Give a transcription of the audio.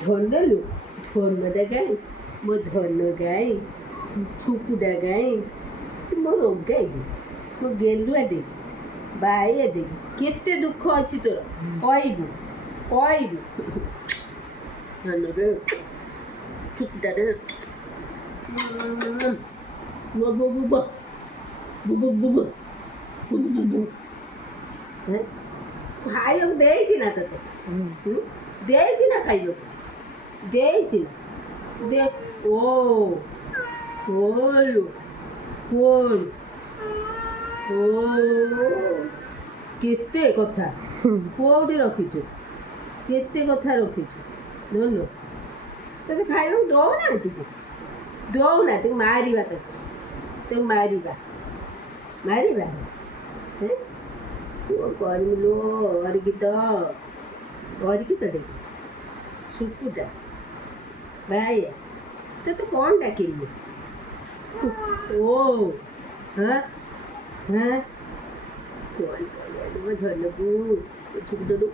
ଧନଲୁ ଧନଟା ଗାଈ ମୋ ଧନ ଗାଈ ଛୁକୁଟା ଗାଈ ତୁ ମୋ ରୋଗାଇ ମୋ ଗେଲୁଆଟେ ବାଇଆଟେ କେତେ ଦୁଃଖ ଅଛି ତୋର କହିବୁ କହିବୁ ଧନରେ ଛୁକୁଟାରେ ମୋ ବୁବୁ ବୁବୁ ବୁବୁ ବୁବୁ ଖାଇବାକୁ ଦେଇଛି ନା ତତେ ଦେଇଛି ନା ଖାଇବାକୁ ଦେଇଛି ନା ଦେ ଓଲୋ ଓଲୋ ଓ କେତେ କଥା କୋଉଠି ରଖିଛୁ କେତେ କଥା ରଖିଛୁ ଧନୁ ତତେ ଖାଇବାକୁ ଦଉନାହାନ୍ତି କି ଦଉନାହାନ୍ତି ମାରିବା ତତେ ମାରିବା ମାରିବା କଣ କରିବୁ ଲୋ ଅରିକିତଟେ ସୁକୁଟା ବାୟା ତତେ କ'ଣ ଡାକିଲି ଓ ହଁ ହଁ କ'ଣ କରିବା ଧନକୁ ଛୁକୁଟରୁ